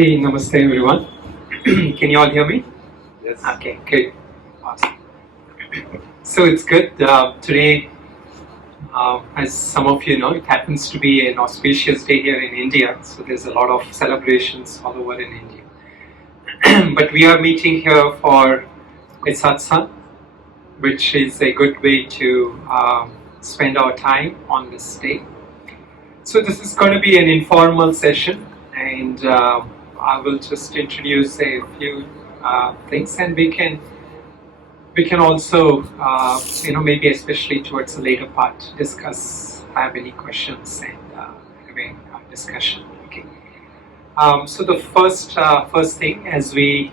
Hey, namaste everyone. Can you all hear me? Yes. Okay, good. Awesome. So it's good. Today, as some of you know, it happens to be an auspicious day here in India. So there's a lot of celebrations all over in India. But we are meeting here for a satsang, which is a good way to spend our time on this day. So this is going to be an informal session, and I will just introduce a few things, and we can also, maybe especially towards the later part, discuss, have any questions, and have a discussion. Okay. So the first thing, as we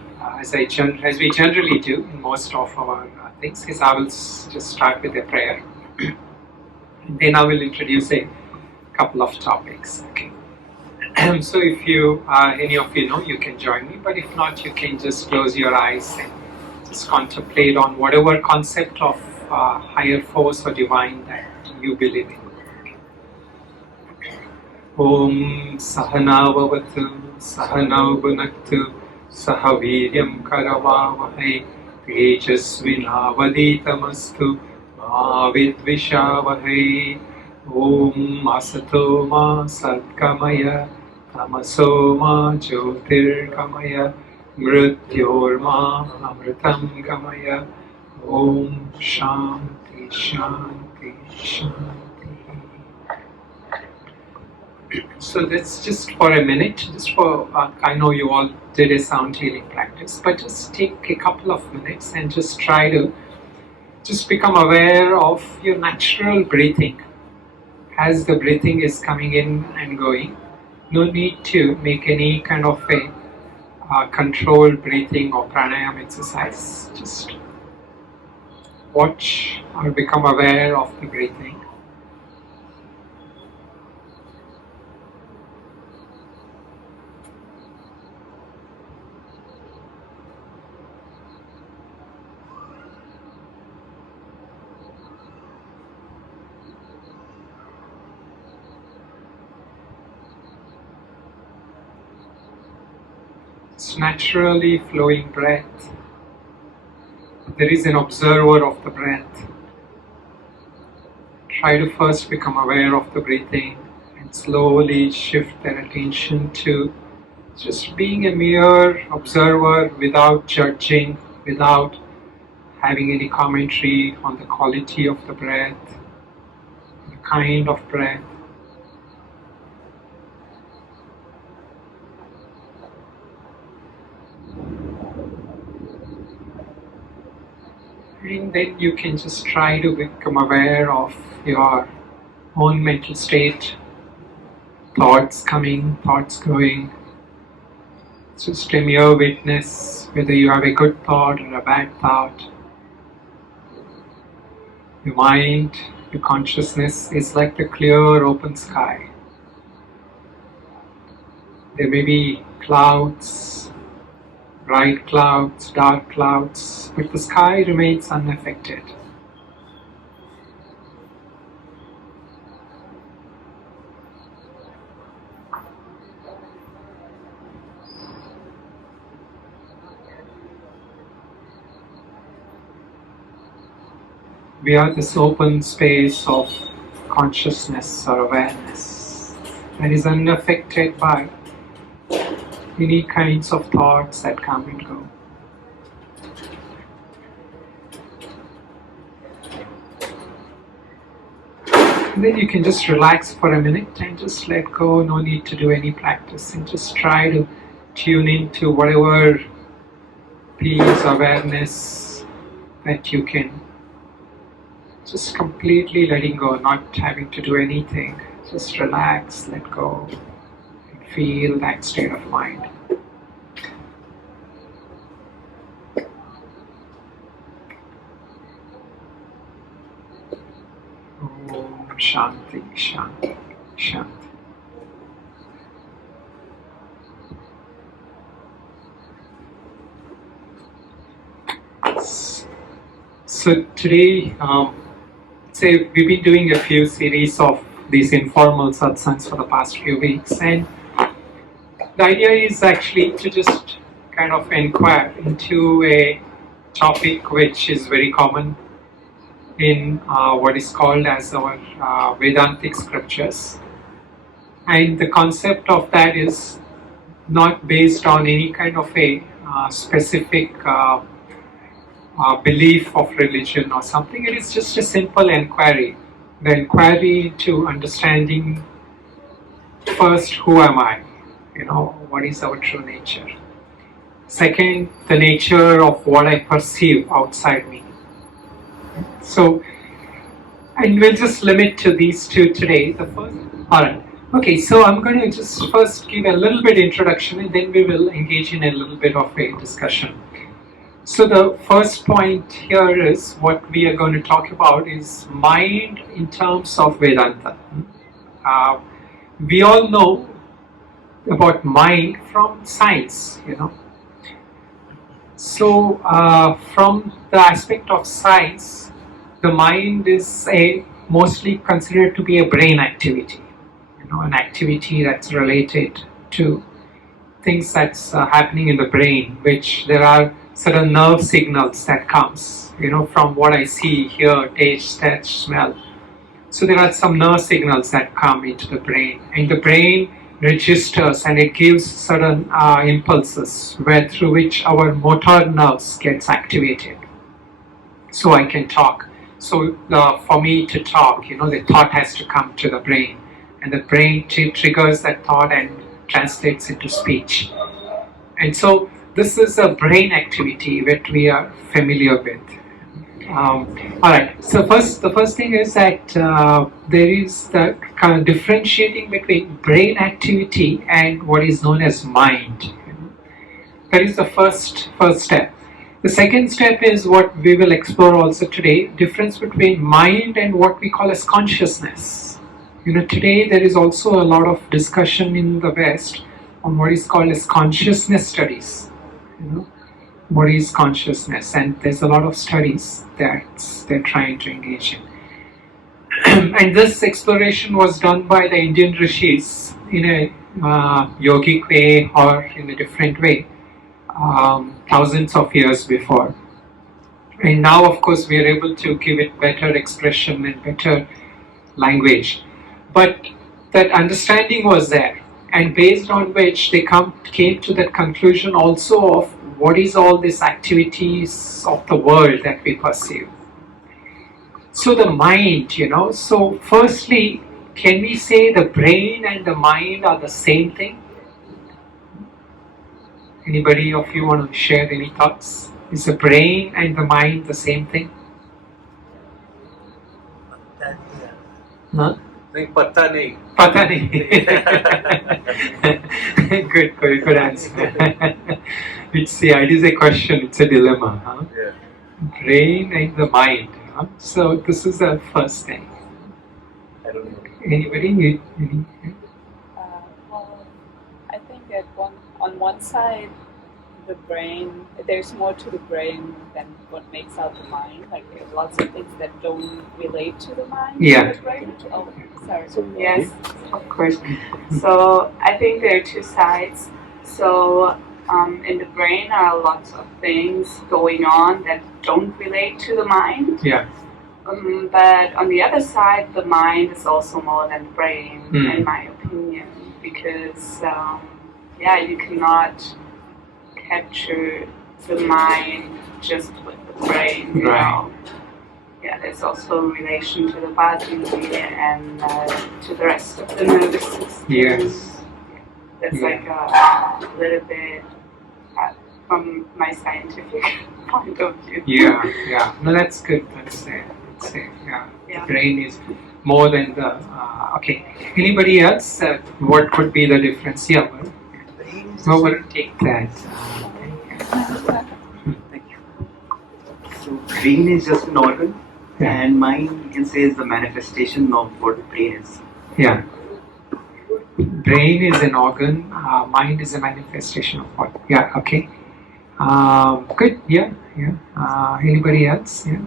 generally do in most of our things, is I will just start with a prayer, and then I will introduce a couple of topics. Okay. So if you, any of you know, you can join me, but if not, you can just close your eyes and just contemplate on whatever concept of higher force or divine that you believe in. Om Sahana Vavatu Sahana Bhunaktu Sahaviryam Karavavahai Tejasvinavaditamastu Mavidvishavahai. Om Asato Ma Satkamaya Tamaso Ma Jyotirgamaya Mrityorma Amritam Gamaya. Om Shanti Shanti Shanti. So that's just for a minute, just for, I know you all did a sound healing practice, but just take a couple of minutes and just try to just become aware of your natural breathing. As the breathing is coming in and going, no need to make any kind of a controlled breathing or pranayama exercise. Just watch or become aware of the breathing. It's naturally flowing breath. There is an observer of the breath. Try to first become aware of the breathing and slowly shift their attention to just being a mere observer without judging, without having any commentary on the quality of the breath, the kind of breath. And then you can just try to become aware of your own mental state, thoughts coming, thoughts going. Just a mere witness, whether you have a good thought or a bad thought. Your mind, your consciousness is like the clear open sky. There may be clouds, bright clouds, dark clouds, but the sky remains unaffected. We are this open space of consciousness or awareness that is unaffected by any kinds of thoughts that come and go. And then you can just relax for a minute and just let go, no need to do any practice, and just try to tune into whatever peace, awareness that you can. Just completely letting go, not having to do anything. Just relax, let go, and feel that state of mind. Om Shanti, Shanti, Shanti. So today, we've been doing a few series of these informal satsangs for the past few weeks, and The idea is actually to just kind of inquire into a topic which is very common in what is called as our Vedantic scriptures. And the concept of that is not based on any kind of a specific belief of religion or something. It is just a simple inquiry. The inquiry into understanding first, who am I? What is our true nature? Second, the nature of what I perceive outside me. So, and we'll just limit to these two today. The first, all right. Okay, so I'm going to just first give a little bit introduction, and then we will engage in a little bit of a discussion. So the first point here is what we are going to talk about is mind in terms of Vedanta. We all know about mind from science, So from the aspect of science, the mind is mostly considered to be a brain activity, an activity that's related to things that's happening in the brain, which there are certain nerve signals that comes, from what I see, hear, taste, touch, smell. So there are some nerve signals that come into the brain, and the brain registers and it gives certain impulses through which our motor nerves gets activated. So I can talk. So for me to talk, the thought has to come to the brain, and the brain triggers that thought and translates into speech. And so this is a brain activity that we are familiar with. All right. So the first thing is that there is that kind of differentiating between brain activity and what is known as mind. That is the first step. The second step is what we will explore also today: difference between mind and what we call as consciousness. Today there is also a lot of discussion in the West on what is called as consciousness studies. What is consciousness, and there's a lot of studies that they're trying to engage in. And this exploration was done by the Indian Rishis in a yogic way or in a different way, thousands of years before. And now, of course, we are able to give it better expression and better language. But that understanding was there, and based on which they came to that conclusion also of what is all these activities of the world that we perceive. So the mind, so firstly, can we say the brain and the mind are the same thing? Anybody of you want to share any thoughts? Is the brain and the mind the same thing? Huh? Pata nahi. Pata nahi. Good answer. It is a question, it's a dilemma. Huh? Yeah. Brain and the mind. Huh? So this is the first thing. I don't know. Anybody? Well, I think that on one side, the brain, there's more to the brain than what makes out the mind. Like there's lots of things that don't relate to the mind. Yeah. The brain. Oh, sorry. Yes, of course. So I think there are two sides. So in the brain are lots of things going on that don't relate to the mind. Yeah. But on the other side, the mind is also more than the brain, in my opinion, because you cannot capture the mind just with the brain. You know? Yeah, there's also a relation to the body and to the rest of the nervous system. Yes. That's like a little bit from my scientific point of view. Yeah. No, that's good. That's it. Yeah. The brain is more than the. Okay. Anybody else? What could be the difference? Yeah. Well, we'll take that. Thank you. So, brain is just an organ, and mind, you can say, is the manifestation of what brain is. Yeah. Brain is an organ, mind is a manifestation of what? Yeah, okay. Good, yeah. Anybody else? Yeah.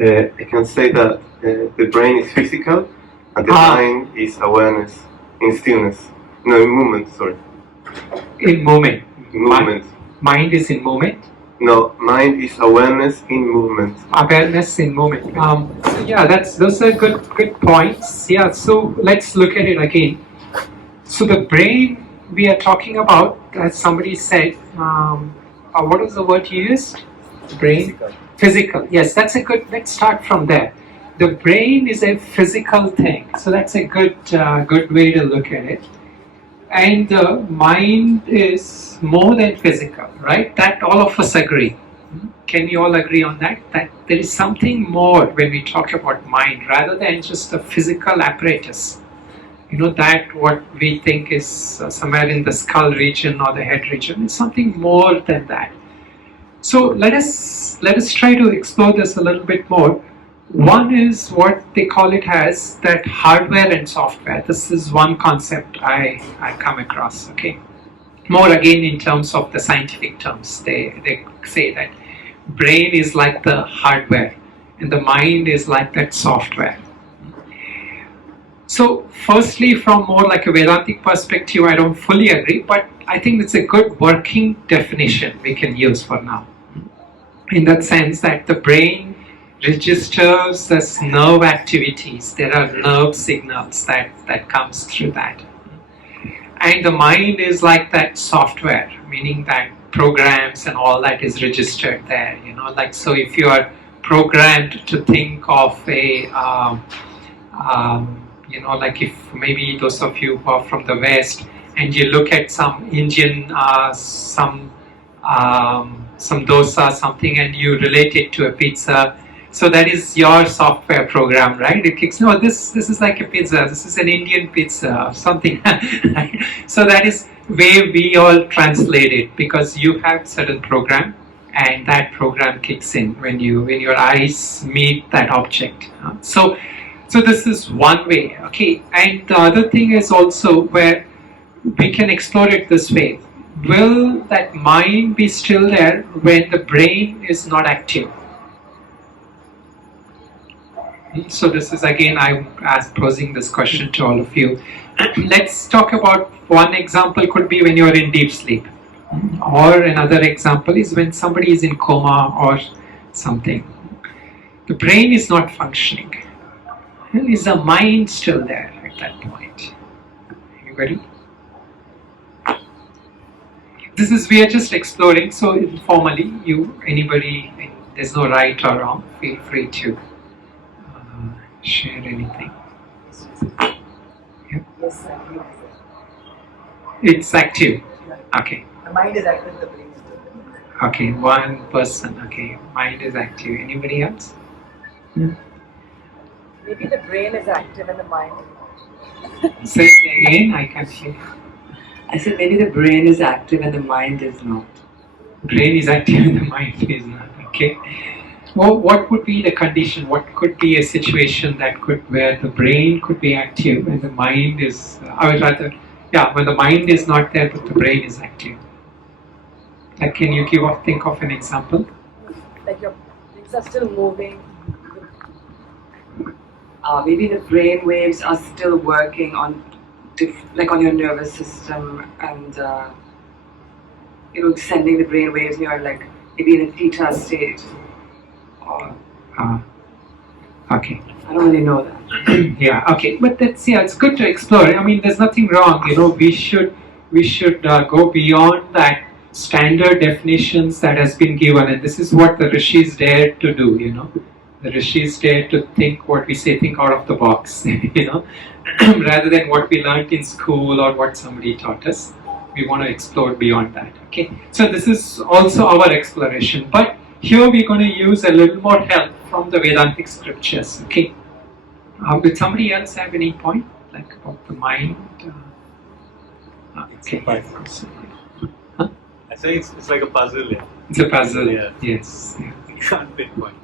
I can say that the brain is physical and the mind is awareness in stillness. No, in movement, sorry. In moment. In movement. Mind is in moment. No, mind is awareness in movement. Awareness in moment. So yeah, those are good points. Yeah, so let's look at it again. So the brain we are talking about, as somebody said, what was the word you used? Brain? Physical. Yes, that's a good, let's start from there. The brain is a physical thing. So that's a good way to look at it. And the mind is more than physical, right? That all of us agree. Can we all agree on that? That there is something more when we talk about mind rather than just a physical apparatus. You know, that what we think is somewhere in the skull region or the head region. It's something more than that. So let us try to explore this a little bit more. One is what they call it as that hardware and software. This is one concept I come across. Okay, more again in terms of the scientific terms. They say that brain is like the hardware and the mind is like that software. So firstly, from more like a Vedantic perspective, I don't fully agree, but I think it's a good working definition we can use for now. In that sense that the brain registers as nerve activities. There are nerve signals that comes through that. And the mind is like that software, meaning that programs and all that is registered there. You know, like so if you are programmed to think of a you know, like if maybe those of you who are from the West and you look at some Indian, some dosa, something, and you relate it to a pizza, so that is your software program, right? It kicks, no, this is like a pizza, this is an Indian pizza or something, right? So that is way we all translate it because you have certain program and that program kicks in when your eyes meet that object. So this is one way, okay? And the other thing is also where we can explore it this way. Will that mind be still there when the brain is not active? So this is again, I'm posing this question to all of you. Let's talk about one example could be when you're in deep sleep. Or another example is when somebody is in coma or something. The brain is not functioning. Is the mind still there at that point? Anybody? We are just exploring, so informally, anybody, there's no right or wrong, feel free to share anything. Yeah. Yes, it's active. Okay. the mind is active, the brain is active. Okay, one person. Okay, mind is active. Anybody else? Maybe the brain is active and the mind is not. Say it again, I can't hear. I said maybe the brain is active and the mind is not. Brain is active and the mind is not. Okay. Well, what would be the condition? What could be a situation where the brain could be active and the mind is, when the mind is not there but the brain is active? Like, can you think of an example? Like your things are still moving. Maybe the brain waves are still working on, like on your nervous system, and sending the brain waves. And you're like maybe in a theta state. Okay. I don't really know that. Yeah. Okay. But it's good to explore. I mean, there's nothing wrong. We should go beyond that standard definitions that has been given, and this is what the Rishis dared to do. The Rishis dared to think out of the box. Rather than what we learned in school or what somebody taught us. We want to explore beyond that. Okay. So this is also our exploration, but here we're going to use a little more help from the Vedantic scriptures. Okay. Did somebody else have any point, like about the mind? Okay. Huh? I say it's like a puzzle. Yeah. It's a puzzle. Yeah. Yes. Yeah. You can't pinpoint.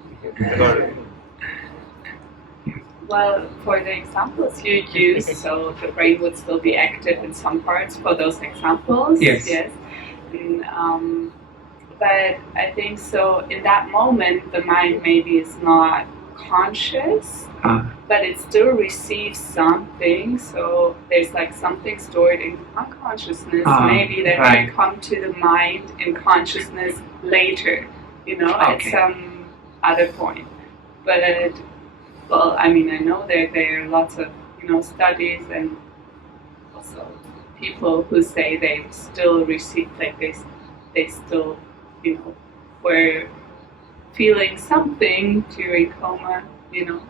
Well, for the examples you use, so the brain would still be active in some parts for those examples. Yes. And, but I think so in that moment the mind maybe is not conscious, but it still receives something. So there's like something stored in unconsciousness, maybe that can come to the mind in consciousness later, at some other point. But well, I mean, I know that there are lots of studies and also people who say they still receive, like they still were feeling something during coma, and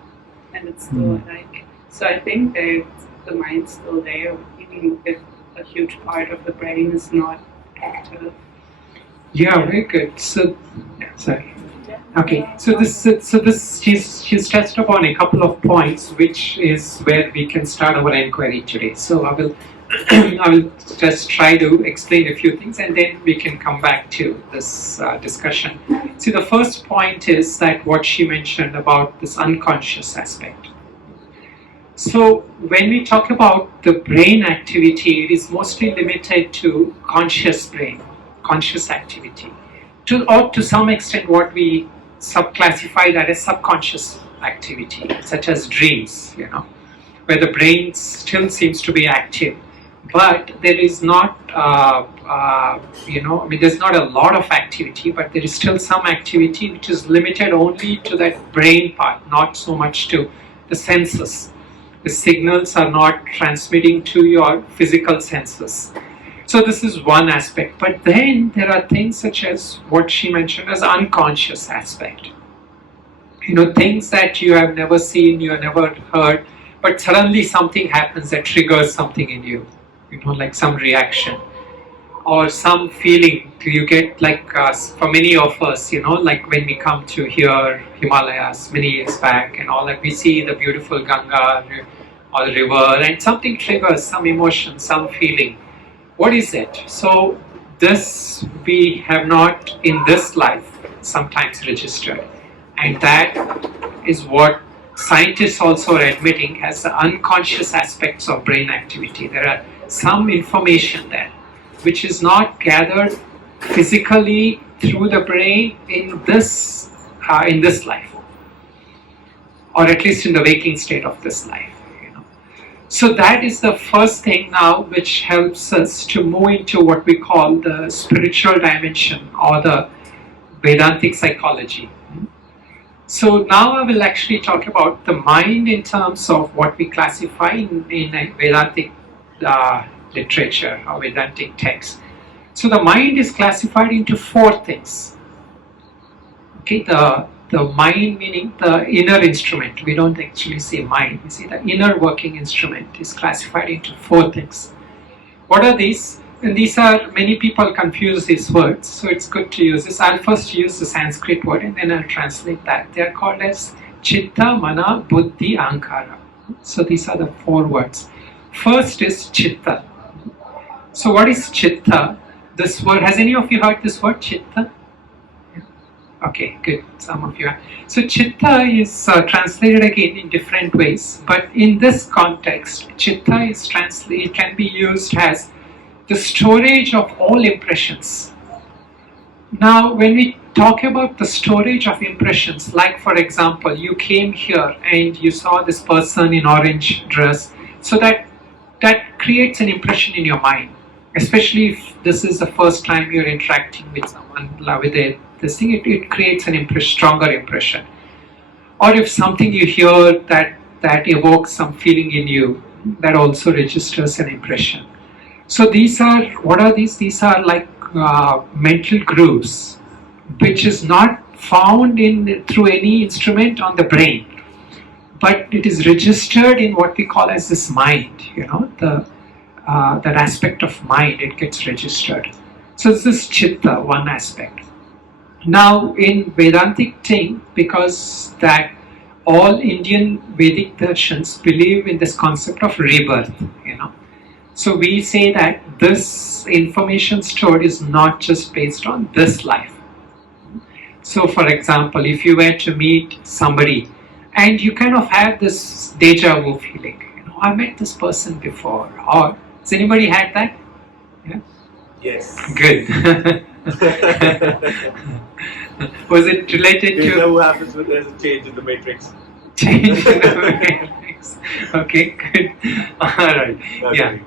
it's still like, so I think that the mind's still there, even if a huge part of the brain is not active. Yeah, very good. So, sorry. Okay, so this she's touched upon a couple of points, which is where we can start our inquiry today. So I will just try to explain a few things, and then we can come back to this discussion. See, the first point is that what she mentioned about this unconscious aspect. So when we talk about the brain activity, it is mostly limited to conscious brain, conscious activity, or to some extent what we subclassify that as subconscious activity, such as dreams, where the brain still seems to be active, but there is not, there's not a lot of activity, but there is still some activity which is limited only to that brain part, not so much to the senses. The signals are not transmitting to your physical senses. So this is one aspect, but then there are things such as what she mentioned as unconscious aspect. Things that you have never seen, you have never heard, but suddenly something happens that triggers something in you, like some reaction or some feeling you get, like for many of us, like when we come to here, Himalayas many years back and all that, we see the beautiful Ganga or the river and something triggers some emotion, some feeling. What is it? So this we have not in this life sometimes registered, and that is what scientists also are admitting as the unconscious aspects of brain activity. There are some information there which is not gathered physically through the brain in this life, or at least in the waking state of this life. So that is the first thing now which helps us to move into what we call the spiritual dimension or the Vedantic psychology. So now I will actually talk about the mind in terms of what we classify in Vedantic literature or Vedantic texts. So the mind is classified into four things. Okay, the mind meaning the inner instrument. We don't actually say mind. We say the inner working instrument is classified into four things. What are these? And these are, many people confuse these words, so it's good to use this. I'll first use the Sanskrit word and then I'll translate that. They are called as Chitta, Mana, Buddhi, Ahankara. So these are the four words. First is Chitta. So what is Chitta? This word, has any of you heard this word, Chitta? Okay, good. Some of you have. So Chitta is translated again in different ways, but in this context, Chitta is it can be used as the storage of all impressions. Now, when we talk about the storage of impressions, like for example, you came here and you saw this person in orange dress, so that creates an impression in your mind, especially if this is the first time you're interacting with someone with this thing, it creates an stronger impression. Or if something you hear that evokes some feeling in you, that also registers an impression. So these are, what are these? These are like mental grooves, which is not found through any instrument on the brain, but it is registered in what we call as this mind, that aspect of mind, it gets registered. So this is Chitta, one aspect. Now in Vedantic thing, because that all Indian Vedic darshans believe in this concept of rebirth, So we say that this information stored is not just based on this life. So for example, if you were to meet somebody and you kind of have this deja vu feeling, I met this person before, or has anybody had that? Yeah? Yes. Good. Was it related Deja to vu happens when there's a change in the matrix. change in the matrix? Okay, good. All right. That's Yeah. it.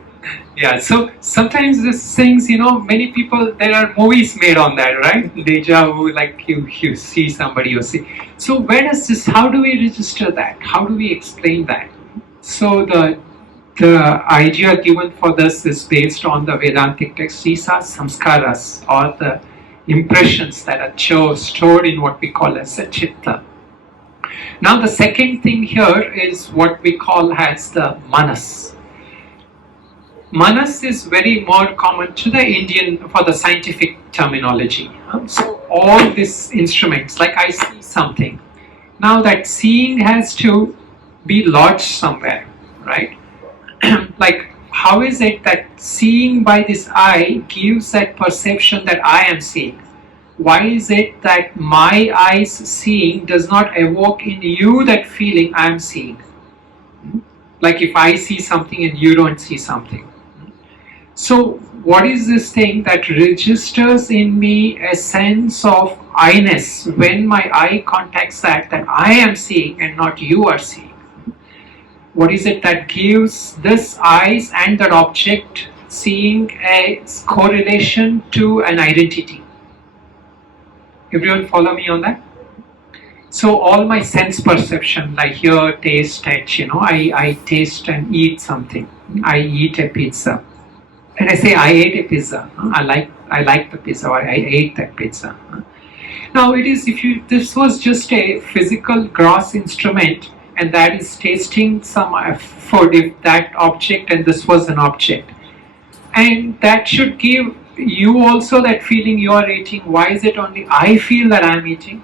Yeah, so sometimes these things, many people, there are movies made on that, right? Deja vu, like you see somebody, you see. So where does this, how do we register that? How do we explain that? So the idea given for this is based on the Vedantic text. These are samskaras, or the impressions that are stored in what we call as a chitta. Now the second thing here is what we call as the manas. Manas is very more common to the Indian for the scientific terminology. So all these instruments, like I see something. Now that seeing has to be lodged somewhere, right? Like how is it that seeing by this eye gives that perception that I am seeing? Why is it that my eyes seeing does not evoke in you that feeling I am seeing? Like if I see something and you don't see something. So what is this thing that registers in me a sense of I-ness when my eye contacts that I am seeing and not you are seeing? What is it that gives this eyes and that object seeing a correlation to an identity? Everyone follow me on that? So all my sense perception, like hear, taste, touch, I taste and eat something. I eat a pizza. And I say I ate a pizza. I like the pizza, or I ate that pizza. Now it is, this was just a physical gross instrument, and that is tasting some food, if that object, and this was an object, and that should give you also that feeling you are eating. Why is it only I feel that I am eating?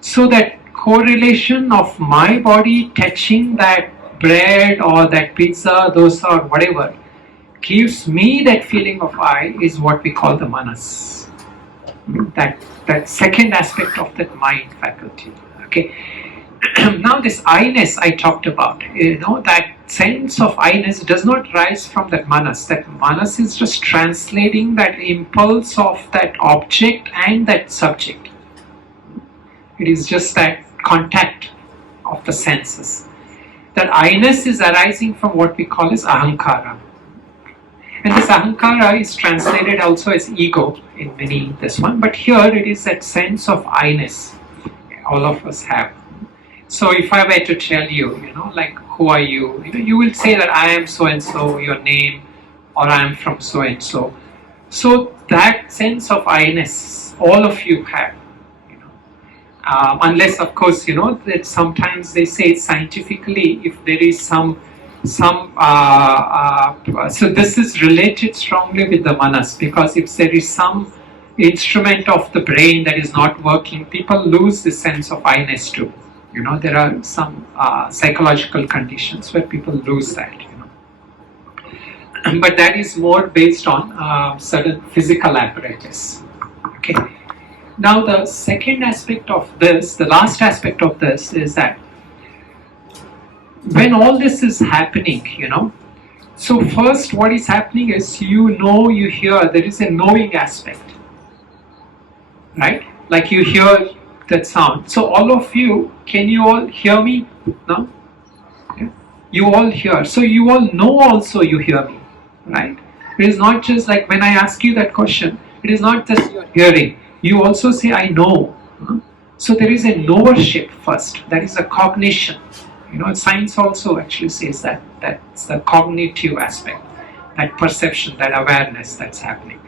So that correlation of my body touching that bread or that pizza, dosa or whatever, gives me that feeling of I is what we call the manas. That second aspect of that mind faculty. Okay. Now this I-ness I talked about, that sense of I-ness does not rise from that manas. That manas is just translating that impulse of that object and that subject. It is just that contact of the senses. That I-ness is arising from what we call as ahankara. And this ahankara is translated also as ego in many this one, but here it is that sense of I-ness all of us have. So if I were to tell you, like who are you? You will say that I am so and so, your name, or I am from so and so. So that sense of I-ness, all of you have. Unless of course, that sometimes they say scientifically if there is so this is related strongly with the manas, because if there is some instrument of the brain that is not working, people lose the sense of I-ness too. There are some psychological conditions where people lose that. But that is more based on certain physical apparatus. Okay. Now the second aspect of this, the last aspect of this is that when all this is happening, so first what is happening is you hear, there is a knowing aspect, right? Like you hear that sound. So all of you, can you all hear me now? Yeah. You all hear. So you all know also you hear me, right? It is not just like when I ask you that question, it is not just your hearing. You also say, I know. So there is a knowership first. That is a cognition. Science also actually says that. That's the cognitive aspect. That perception, that awareness that's happening.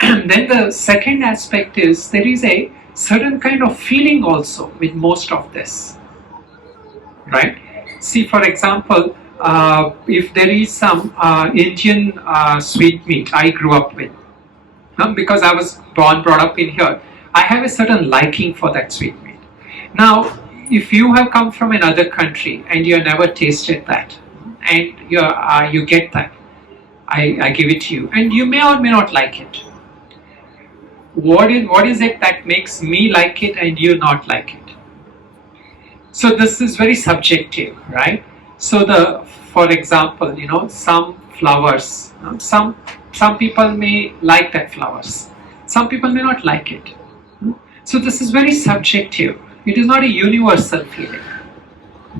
Then the second aspect is there is a certain kind of feeling also with most of this. Right? See, for example, if there is some Indian sweetmeat I grew up with, because I was brought up in here, I have a certain liking for that sweetmeat. Now, if you have come from another country and you have never tasted that, and you get that, I give it to you, and you may or may not like it. What is it that makes me like it and you not like it? So this is very subjective, right? So for example, some flowers, some people may like that flowers. Some people may not like it. So this is very subjective. It is not a universal feeling.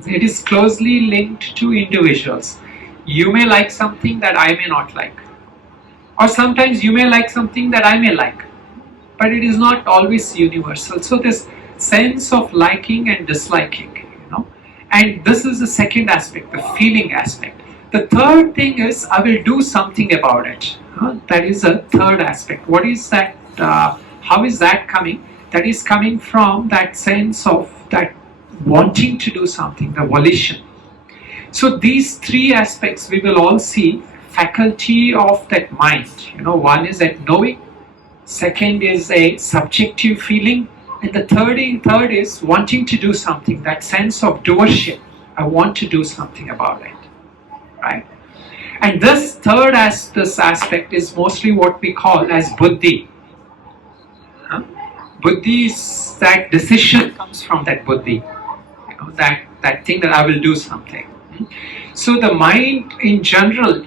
It is closely linked to individuals. You may like something that I may not like. Or sometimes you may like something that I may like. But it is not always universal. So this sense of liking and disliking, and this is the second aspect, the feeling aspect. The third thing is I will do something about it. That is a third aspect. What is that? How is that coming? That is coming from that sense of that wanting to do something, the volition. So these three aspects we will all see faculty of that mind. One is that knowing, second is a subjective feeling, and the third is wanting to do something, that sense of doership. I want to do something about it, right? And this third this aspect is mostly what we call as buddhi. Buddhi is that decision comes from that buddhi, that thing that I will do something. So the mind in general,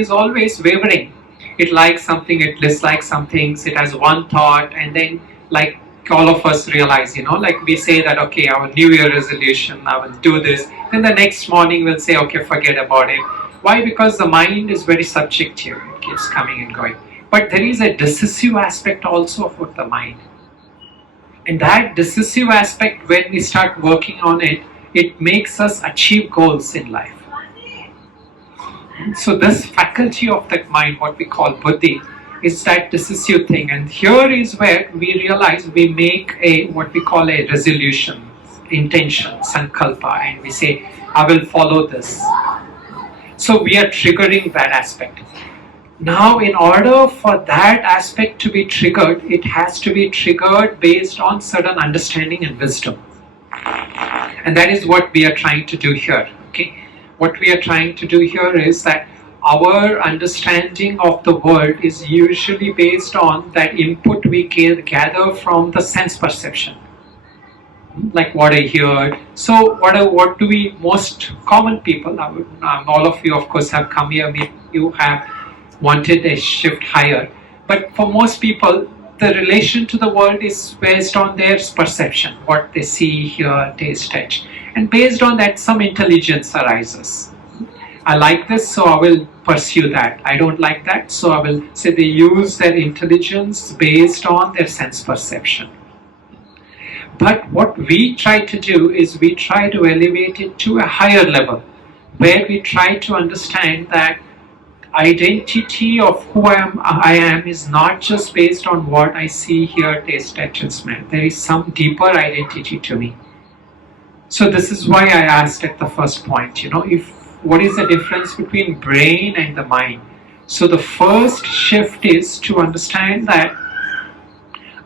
is always wavering. It likes something, it dislikes some things, it has one thought, and then like all of us realize, like we say that, okay, our New Year resolution, I will do this. Then the next morning we'll say, okay, forget about it. Why? Because the mind is very subjective. It keeps coming and going. But there is a decisive aspect also of the mind. And that decisive aspect, when we start working on it, it makes us achieve goals in life. So this faculty of that mind, what we call buddhi, is that decisive thing. And here is where we realize we make what we call a resolution, intention, sankalpa, and we say, I will follow this. So we are triggering that aspect. Now, in order for that aspect to be triggered, it has to be triggered based on certain understanding and wisdom. And that is what we are trying to do here. Okay? What we are trying to do here is that our understanding of the world is usually based on that input we gather from the sense perception. Like what I heard. So what do we, most common people, all of you of course have come here, you have wanted a shift higher. But for most people, the relation to the world is based on their perception, what they see, hear, taste, touch. And based on that, some intelligence arises. I like this, so I will pursue that. I don't like that, so I will say they use their intelligence based on their sense perception. But what we try to do is we try to elevate it to a higher level, where we try to understand that identity of who I am is not just based on what I see, hear, taste, touch, and smell. There is some deeper identity to me. So this is why I asked at the first point, what is the difference between brain and the mind? So the first shift is to understand that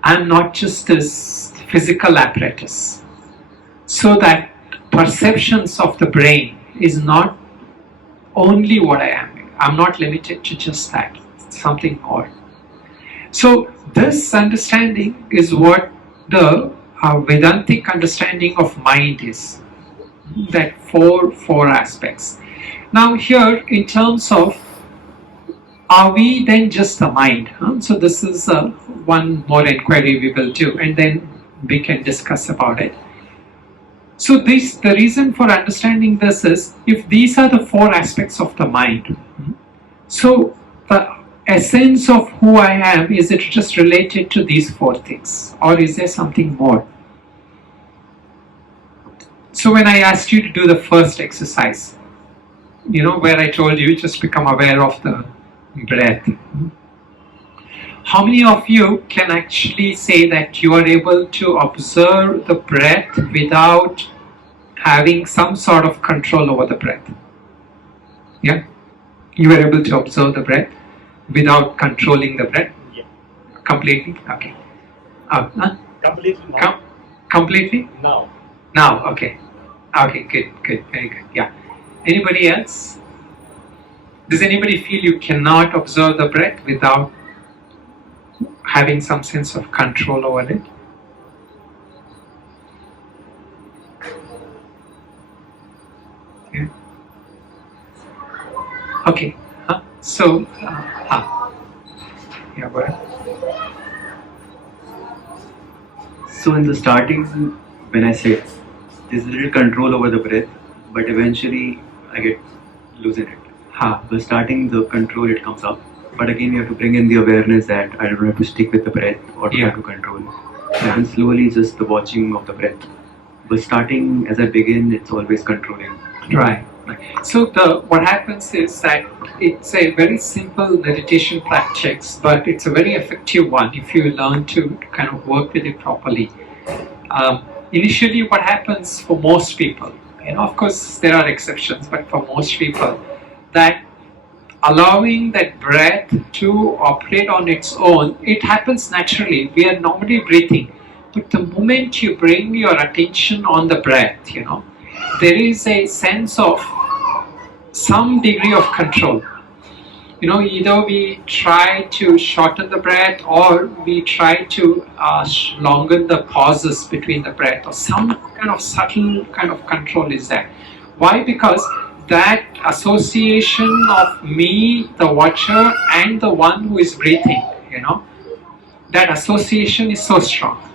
I'm not just this physical apparatus. So that perceptions of the brain is not only what I am. I'm not limited to just that, something more. So this understanding is what the Vedantic understanding of mind is. That four aspects. Now here, in terms of, are we then just the mind? So this is one more inquiry we will do, and then we can discuss about it. So the reason for understanding this is, if these are the four aspects of the mind, so the essence of who I am, is it just related to these four things, or is there something more? So when I asked you to do the first exercise, where I told you just become aware of the breath, how many of you can actually say that you are able to observe the breath without having some sort of control over the breath? Yeah? You were able to observe the breath without controlling the breath? Yeah. Completely? Okay. Completely now. Completely? Now. Now, okay. Okay, good, very good. Yeah. Anybody else? Does anybody feel you cannot observe the breath without having some sense of control over it? Yeah. Okay. So, yeah, go ahead. So in the starting, when I say there's a little control over the breath, but eventually I get losing it. The starting, the control, it comes up. But again, you have to bring in the awareness that I don't have to stick with the breath or try to control it. And slowly just the watching of the breath. But starting, as I begin, it's always controlling. Right. So what happens is that it's a very simple meditation practice, but it's a very effective one if you learn to kind of work with it properly. Initially, what happens for most people, of course there are exceptions, but for most people, that allowing that breath to operate on its own, it happens naturally. We are normally breathing, but the moment you bring your attention on the breath, there is a sense of some degree of control. Either we try to shorten the breath or we try to lengthen the pauses between the breath, or some kind of subtle kind of control is there. Why? Because that association of me, the watcher, and the one who is breathing, that association is so strong.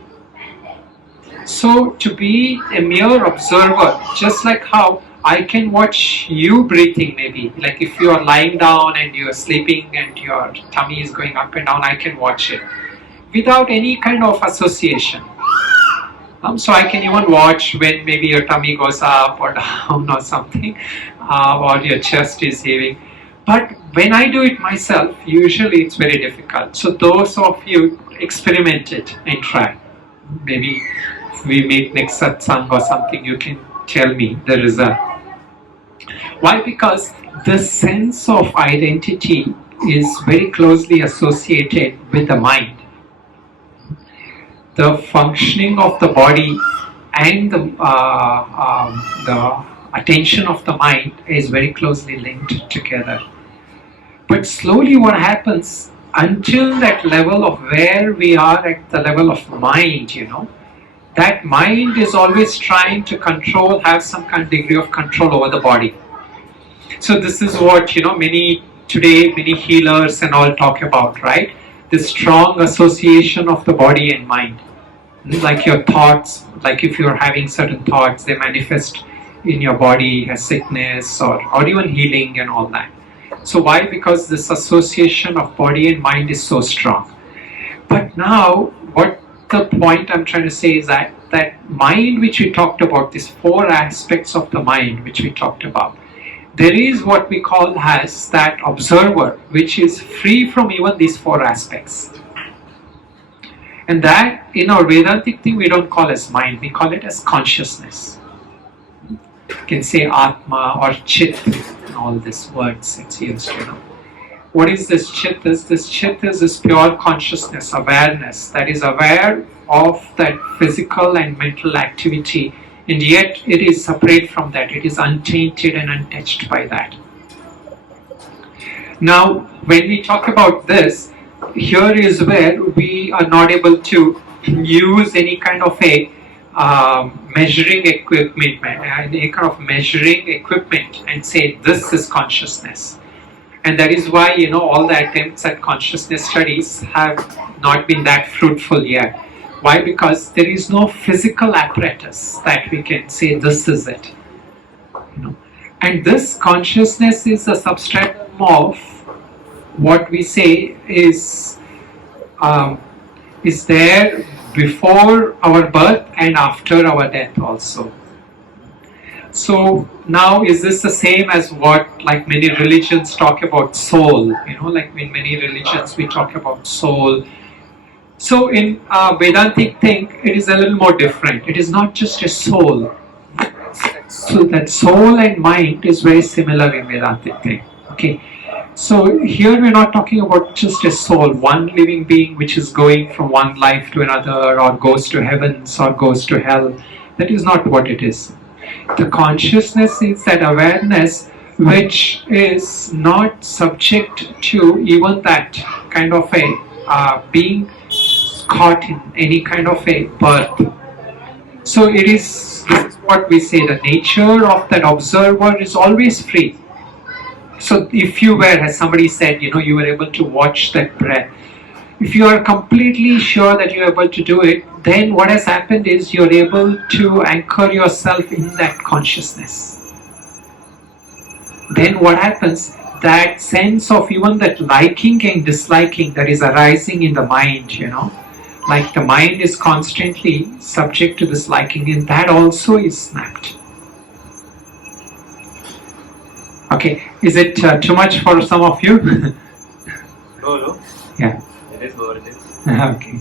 So to be a mere observer, just like how I can watch you breathing, maybe like if you are lying down and you are sleeping and your tummy is going up and down, I can watch it without any kind of association. So I can even watch when maybe your tummy goes up or down or something, or your chest is heaving. But when I do it myself, usually it's very difficult. So those of you experiment it and try. Maybe if we make next satsang or something, you can tell me the result. Why? Because the sense of identity is very closely associated with the mind. The functioning of the body and the attention of the mind is very closely linked together. But slowly what happens, until that level of where we are at the level of mind, that mind is always trying to control, have some kind of degree of control over the body. So this is what, many healers and all talk about, right? The strong association of the body and mind. Like your thoughts, like if you're having certain thoughts, they manifest in your body as sickness or even healing and all that. So why? Because this association of body and mind is so strong. But now, what the point I'm trying to say is that mind which we talked about, these 4 aspects of the mind which we talked about, there is what we call as that observer which is free from even these 4 aspects. And that in our Vedantic thing we don't call as mind, we call it as consciousness. You can say Atma or Chit, all these words it's used, What is this Chit? This Chit is this pure consciousness, awareness that is aware of that physical and mental activity, and yet it is separate from that. It is untainted and untouched by that. Now, when we talk about this, here is where we are not able to use any kind of a measuring equipment, any kind of measuring equipment and say this is consciousness. And that is why, all the attempts at consciousness studies have not been that fruitful yet. Why? Because there is no physical apparatus that we can say this is it. And this consciousness is a substratum of what we say is there before our birth and after our death also. So now, is this the same as what like many religions talk about soul? Like in many religions we talk about soul. So in Vedantic thing, it is a little more different. It is not just a soul. So that soul and mind is very similar in Vedantic thing. Okay. So here we're not talking about just a soul, one living being which is going from one life to another or goes to heavens or goes to hell. That is not what it is. The consciousness is that awareness which is not subject to even that kind of a being caught in any kind of a birth. So this is what we say, the nature of that observer is always free. So if you were, as somebody said, you were able to watch that breath. If you are completely sure that you're able to do it, then what has happened is you're able to anchor yourself in that consciousness. Then what happens, that sense of even that liking and disliking that is arising in the mind, like the mind is constantly subject to this liking, and that also is snapped. Okay, is it too much for some of you? No. Yeah. It is what it is. Okay.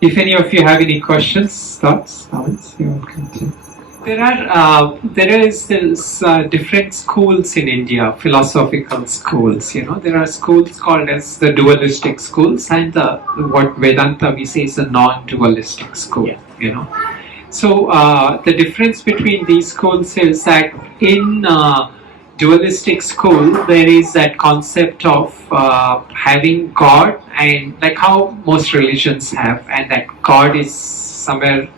If any of you have any questions, thoughts, comments, you're welcome to. There is this different schools in India, philosophical schools. There are schools called as the dualistic schools, and what Vedanta we say is a non-dualistic school. So the difference between these schools is that in dualistic school there is that concept of having God, and like how most religions have, and that God is somewhere.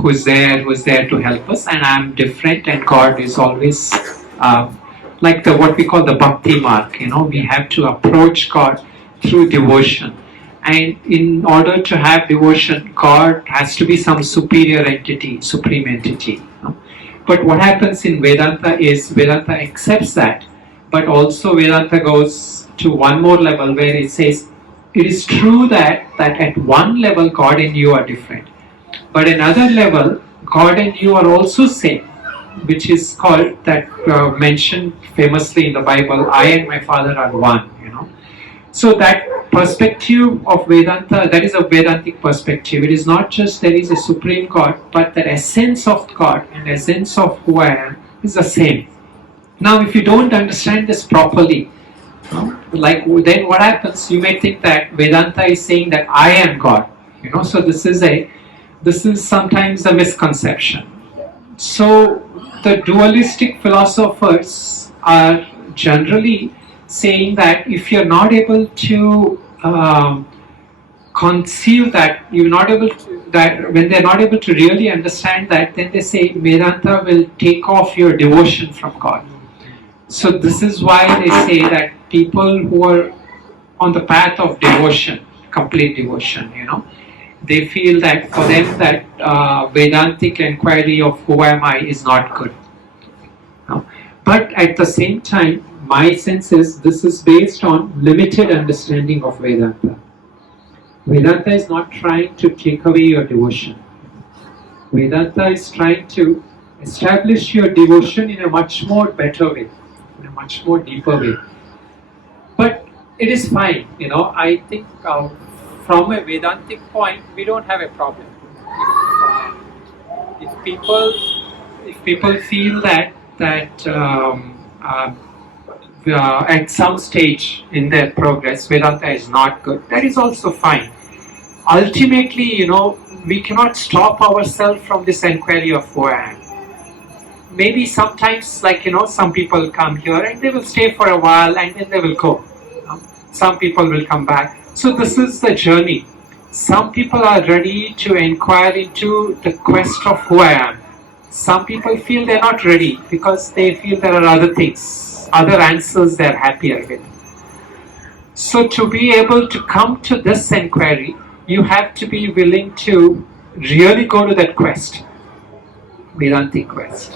Who's there to help us, and I'm different, and God is always like what we call the bhakti mark. We have to approach God through devotion, and in order to have devotion, God has to be some superior entity, supreme entity. But what happens in Vedanta is Vedanta accepts that, but also Vedanta goes to one more level where it says it is true that at one level God and you are different. But another level, God and you are also same, which is called that mentioned famously in the Bible, I and my Father are one. So that perspective of Vedanta, that is a Vedantic perspective. It is not just there is a supreme God, but the essence of God and essence of who I am is the same. Now, if you don't understand this properly, then what happens? You may think that Vedanta is saying that I am God. So this is sometimes a misconception. So the dualistic philosophers are generally saying that if you're not able to conceive that, when they're not able to really understand that, then they say Vedanta will take off your devotion from God. So this is why they say that people who are on the path of devotion, complete devotion, they feel that for them that Vedantic inquiry of who am I is not good. But at the same time, my sense is this is based on limited understanding of Vedanta. Vedanta is not trying to take away your devotion. Vedanta is trying to establish your devotion in a much more better way, in a much more deeper way. But it is fine, I think from a Vedantic point, we don't have a problem. If people feel that at some stage in their progress, Vedanta is not good, that is also fine. Ultimately, we cannot stop ourselves from this inquiry of who I am. Maybe sometimes, some people come here and they will stay for a while and then they will go. Some people will come back. So this is the journey. Some people are ready to inquire into the quest of who I am. Some people feel they're not ready because they feel there are other things, other answers they're happier with. So to be able to come to this inquiry, you have to be willing to really go to that quest, Vedantic quest.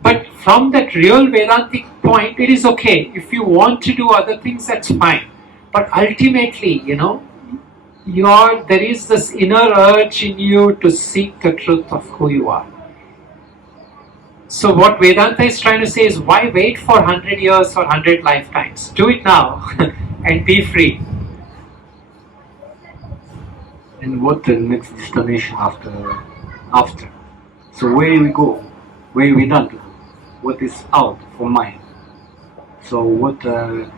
But from that real Vedantic point, it is okay. If you want to do other things, that's fine. But ultimately, there is this inner urge in you to seek the truth of who you are. So what Vedanta is trying to say is, why wait for 100 years or 100 lifetimes? Do it now and be free. And what the next destination after? So where do we go? Where we not go? What is out for mind? So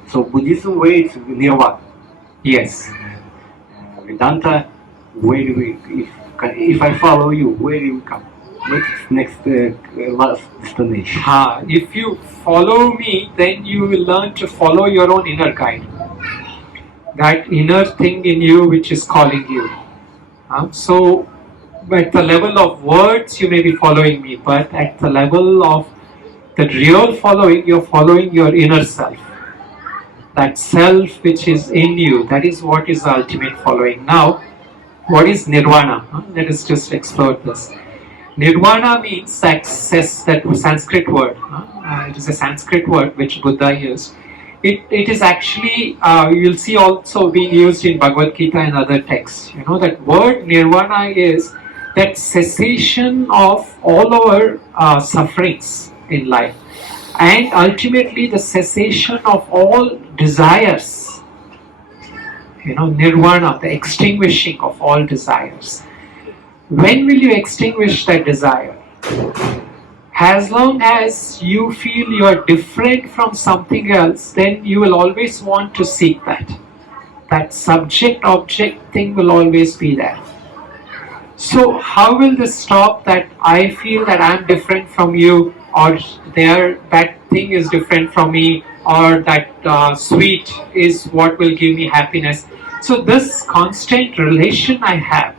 so Buddhism way is nirvana. Yes. Vedanta, where do we? If I follow you, where do we come? What is next last destination? If you follow me, then you will learn to follow your own inner guide. That inner thing in you which is calling you. So at the level of words, you may be following me, but at the level of the real following, you're following your inner self. that self which is in you, that is what is the ultimate following. Now, what is nirvana? Let us just explore this. Nirvana means success, that Sanskrit word. It is a Sanskrit word which Buddha used. It is actually, you'll see also being used in Bhagavad Gita and other texts. You know, that word nirvana is that cessation of all our sufferings in life, and ultimately the cessation of all desires. You know, nirvana, the extinguishing of all desires. When will you extinguish that desire? As long as you feel you are different from something else, then you will always want to seek that. That subject-object thing will always be there. So how will this stop that I feel that I am different from you, or that thing is different from me, or that sweet is what will give me happiness? So this constant relation I have,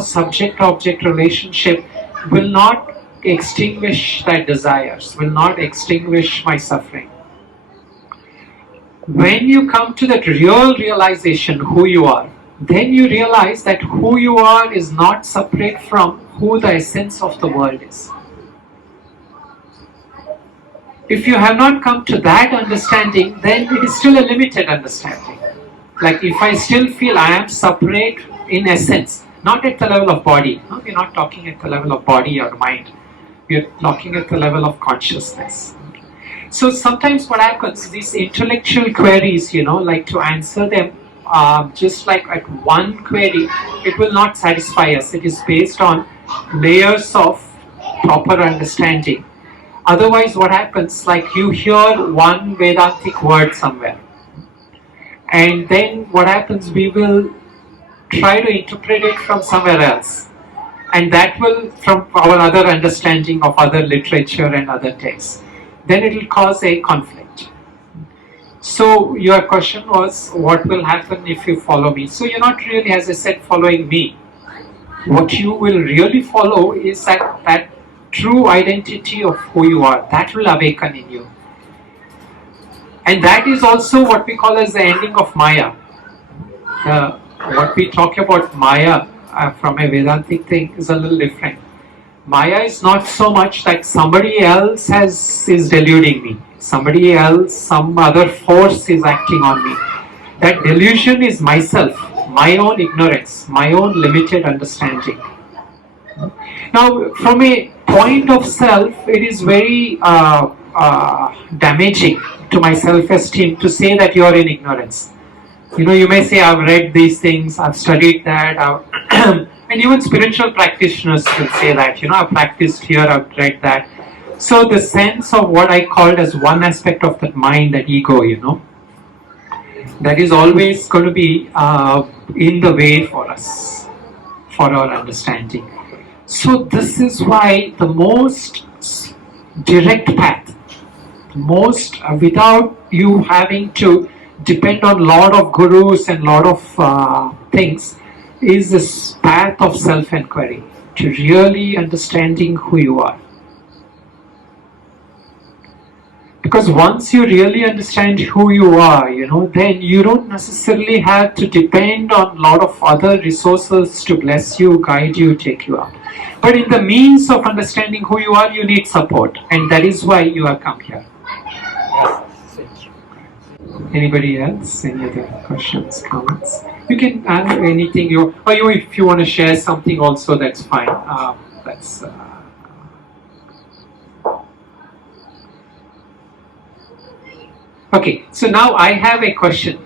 subject-object relationship will not extinguish that desires, will not extinguish my suffering. When you come to that real realization who you are, then you realize that who you are is not separate from who the essence of the world is. If you have not come to that understanding, then it is still a limited understanding. Like if I still feel I am separate in essence, not at the level of body. No, we're not talking at the level of body or mind. We're talking at the level of consciousness. So sometimes what happens, these intellectual queries, like to answer them, just like at one query, it will not satisfy us. It is based on layers of proper understanding. Otherwise, what happens, like you hear one Vedantic word somewhere, and then what happens, we will try to interpret it from somewhere else. And that will, from our other understanding of other literature and other texts, then it will cause a conflict. So your question was, what will happen if you follow me? So you're not really, as I said, following me. What you will really follow is that true identity of who you are. That will awaken in you. And that is also what we call as the ending of Maya. What we talk about Maya from a Vedantic thing is a little different. Maya is not so much that somebody else is deluding me. Somebody else, some other force is acting on me. That delusion is myself, my own ignorance, my own limited understanding. Now, from a point of self, it is very damaging to my self-esteem to say that you are in ignorance. You may say, I've read these things, I've studied that, and even spiritual practitioners will say that, I've practiced here, I've read that. So the sense of what I called as one aspect of that mind, that ego, that is always going to be in the way for us, for our understanding. So this is why the most direct path, without you having to depend on lot of gurus and lot of things, is this path of self-inquiry, to really understanding who you are. Because once you really understand who you are, then you don't necessarily have to depend on a lot of other resources to bless you, guide you, take you out. But in the means of understanding who you are, you need support, and that is why you have come here. Anybody else? Any other questions, comments? You can add anything if you want to share something also, that's fine. Okay, so now I have a question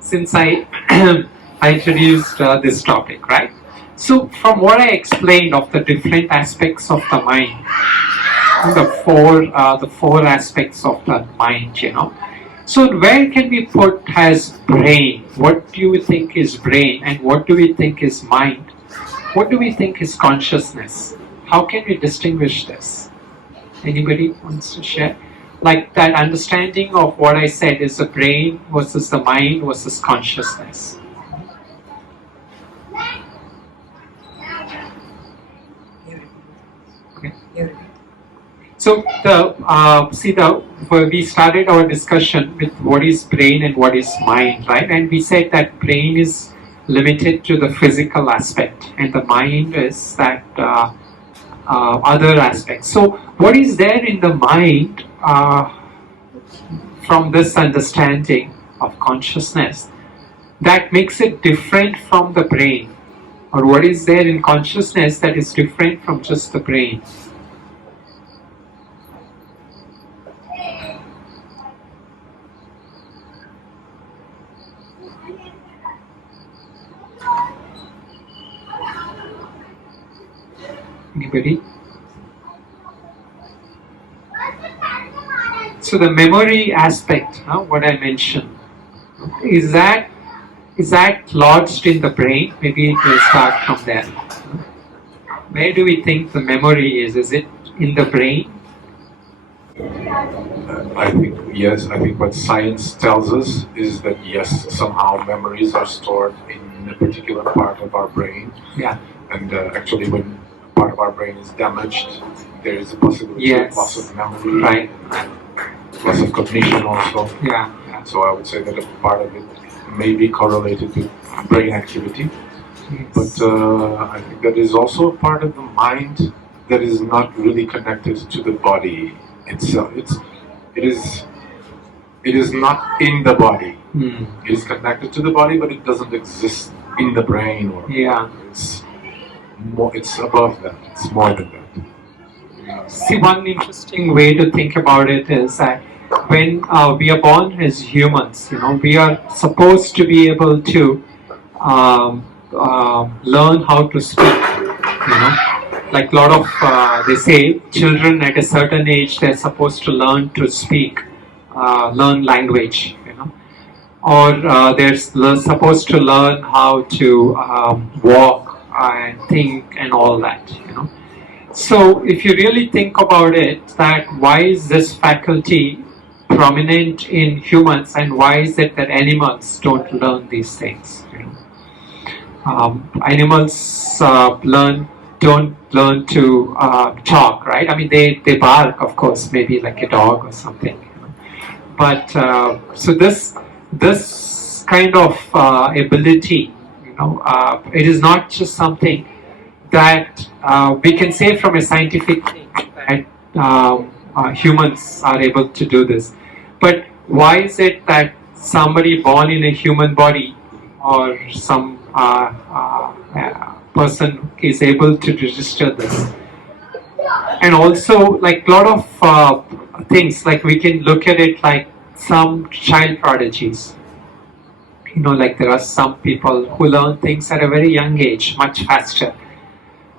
since I introduced this topic, right? So from what I explained of the different aspects of the mind, the four aspects of the mind, So where can we put as brain? What do you think is brain, and what do we think is mind? What do we think is consciousness? How can we distinguish this? Anybody wants to share? Like that understanding of what I said is the brain versus the mind versus consciousness. Okay. So we started our discussion with what is brain and what is mind, right? And we said that brain is limited to the physical aspect, and the mind is that other aspect. So, what is there in the mind from this understanding of consciousness that makes it different from the brain? Or what is there in consciousness that is different from just the brain? Anybody? So the memory aspect, what I mentioned, is that lodged in the brain? Maybe it will start from there. Where do we think the memory is? Is it in the brain? I think yes. I think what science tells us is that yes, somehow memories are stored in a particular part of our brain. Yeah. And actually, when part of our brain is damaged, there is a possibility of loss of memory, right, loss of cognition also. Yeah. So I would say that a part of it may be correlated with brain activity, but I think that is also a part of the mind that is not really connected to the body itself. It is not in the body. It is connected to the body, but it doesn't exist in the brain. Or it's above that. It's more than that. See, one interesting way to think about it is that when we are born as humans, we are supposed to be able to learn how to speak. Like a lot of, they say, children at a certain age, they're supposed to learn to speak, learn language, or they're supposed to learn how to walk and think and all that, So if you really think about it, that why is this faculty prominent in humans, and why is it that animals don't learn these things? Animals don't learn to talk, right? I mean, they bark, of course, maybe like a dog or something. But so this kind of ability, it is not just something that we can say from a scientific thing that humans are able to do this. But why is it that somebody born in a human body or some person is able to register this? And also, like a lot of things, like we can look at it like some child prodigies. Like there are some people who learn things at a very young age, much faster.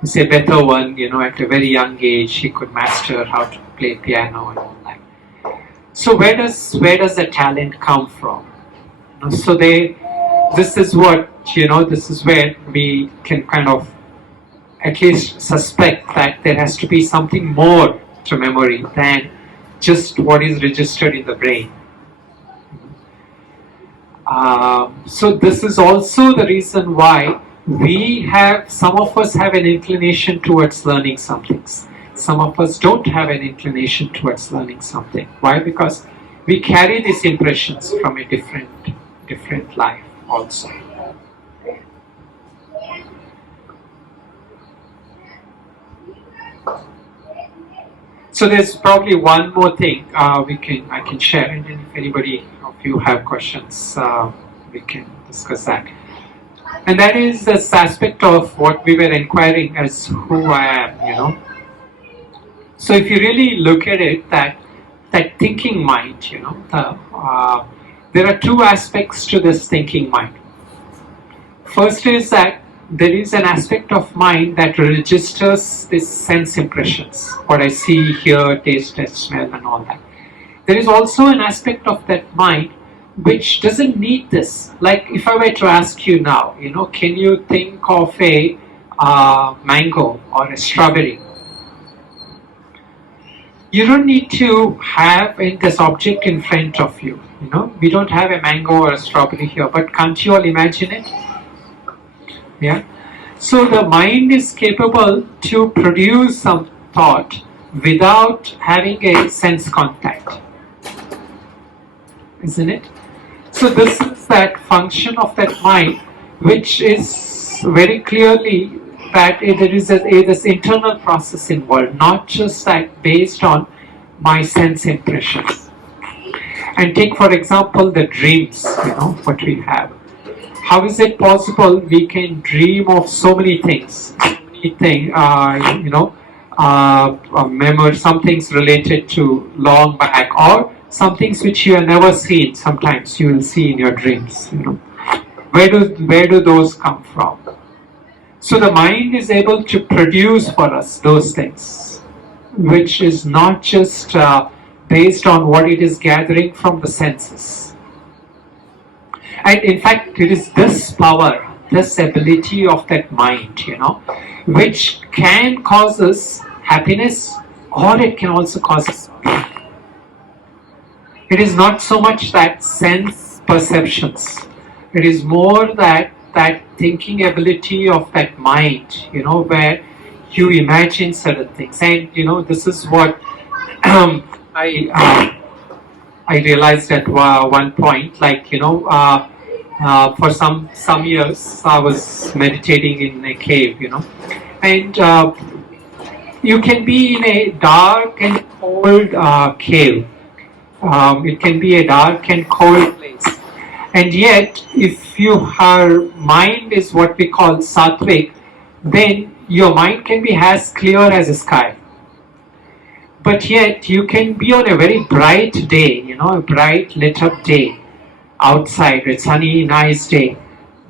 Say Beethoven, at a very young age, he could master how to play piano and all that. So where does the talent come from? So this is what, this is where we can kind of at least suspect that there has to be something more to memory than just what is registered in the brain. So this is also the reason why some of us have an inclination towards learning some things. Some of us don't have an inclination towards learning something. Why? Because we carry these impressions from a different life also. So there's probably one more thing I can share, and then if anybody of you have questions, we can discuss that. And that is this aspect of what we were inquiring as who I am, So if you really look at it, that thinking mind, there are two aspects to this thinking mind. First is that there is an aspect of mind that registers these sense impressions, what I see, hear, taste, touch, smell, and all that. There is also an aspect of that mind which doesn't need this. Like if I were to ask you now, can you think of a mango or a strawberry? You don't need to have this object in front of you. We don't have a mango or a strawberry here, but can't you all imagine it? Yeah. So the mind is capable to produce some thought without having a sense contact, isn't it? So this is that function of that mind, which is very clearly that there is this internal process involved, not just that based on my sense impressions. And take for example the dreams, what we have. How is it possible we can dream of so many things, remember some things related to long back, or some things which you have never seen, sometimes you will see in your dreams. Where do those come from? So the mind is able to produce for us those things, which is not just based on what it is gathering from the senses. And in fact, it is this power, this ability of that mind, which can cause us happiness, or it can also cause us sorrow. It is not so much that sense perceptions. It is more that thinking ability of that mind, where you imagine certain things. And this is what I realized at one point, for some years I was meditating in a cave, and you can be in a dark and cold cave. It can be a dark and cold place, and yet if your mind is what we call sattvic, then your mind can be as clear as a sky. But yet you can be on a very bright day, a bright lit up day outside, a sunny, nice day.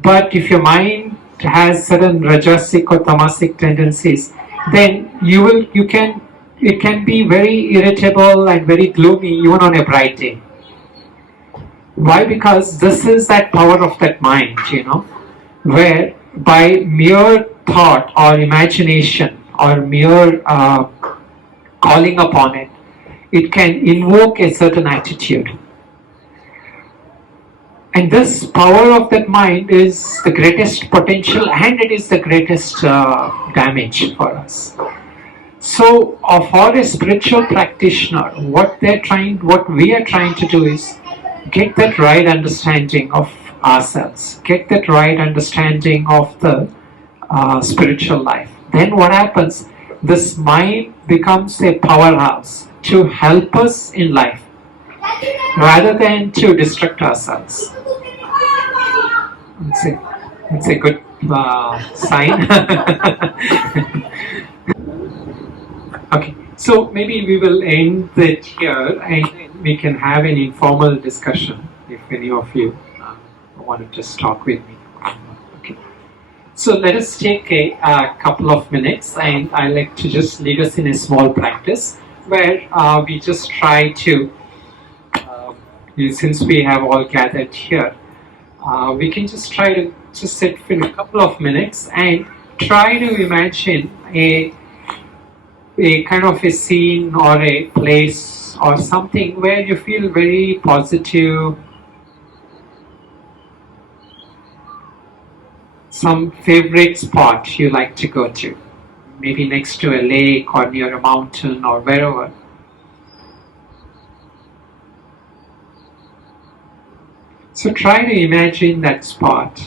But if your mind has certain rajasic or tamasic tendencies, then it can be very irritable and very gloomy even on a bright day. Why? Because this is that power of that mind, where by mere thought or imagination or mere calling upon it, it can invoke a certain attitude. And this power of that mind is the greatest potential, and it is the greatest damage for us. So, for a spiritual practitioner, what we are trying to do is get that right understanding of ourselves, get that right understanding of the spiritual life. Then what happens? This mind becomes a powerhouse to help us in life, rather than to distract ourselves. It's a good sign. Okay, so maybe we will end it here, and we can have an informal discussion if any of you want to just talk with me. Okay. So let us take a couple of minutes, and I like to just lead us in a small practice where we just try to, since we have all gathered here, we can just try to just sit for a couple of minutes and try to imagine a kind of a scene or a place or something where you feel very positive, some favorite spot you like to go to, maybe next to a lake or near a mountain or wherever. So try to imagine that spot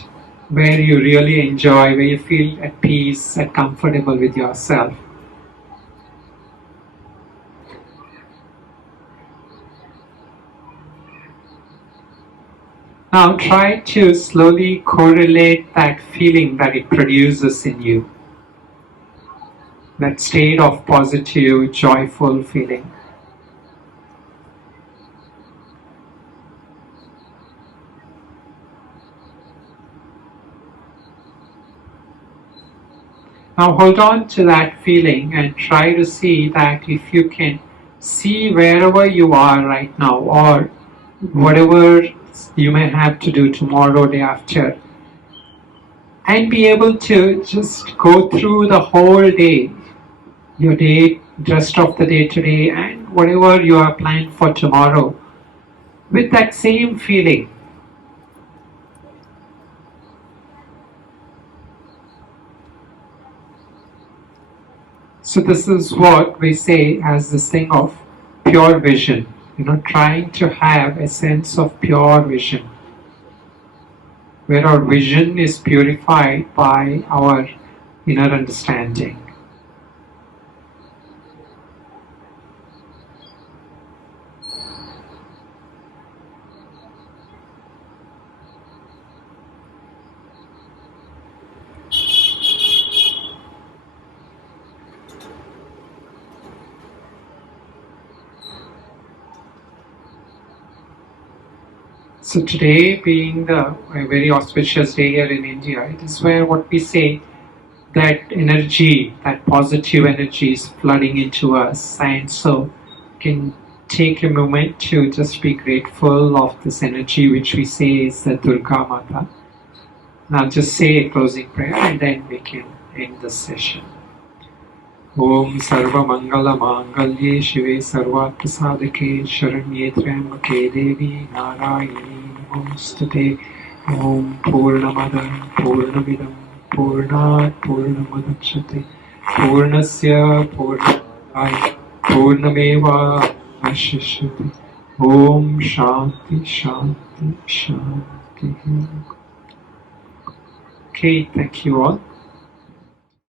where you really enjoy, where you feel at peace and comfortable with yourself. Now try to slowly correlate that feeling that it produces in you, that state of positive, joyful feeling. Now hold on to that feeling and try to see that if you can see wherever you are right now, or whatever you may have to do tomorrow, day after, and be able to just go through the whole day, your day, rest of the day today, and whatever you are planned for tomorrow, with that same feeling. So this is what we say as this thing of pure vision, trying to have a sense of pure vision, where our vision is purified by our inner understanding. So today being a very auspicious day here in India, it is where what we say, that energy, that positive energy is flooding into us, and so can take a moment to just be grateful of this energy which we say is the Durga Mata. Now just say a closing prayer and then we can end the session. Om Sarva Mangala Mangalye Shive Sarvat Sadake Sharanye Trambake Devi Narayani Namostute. Om Purnamada Purnamidam Purnat Purnamadachyate Purnasya Purnamaya Purnameva Ashishyate. Om Shanti Shanti Shanti. Okay, thank you all.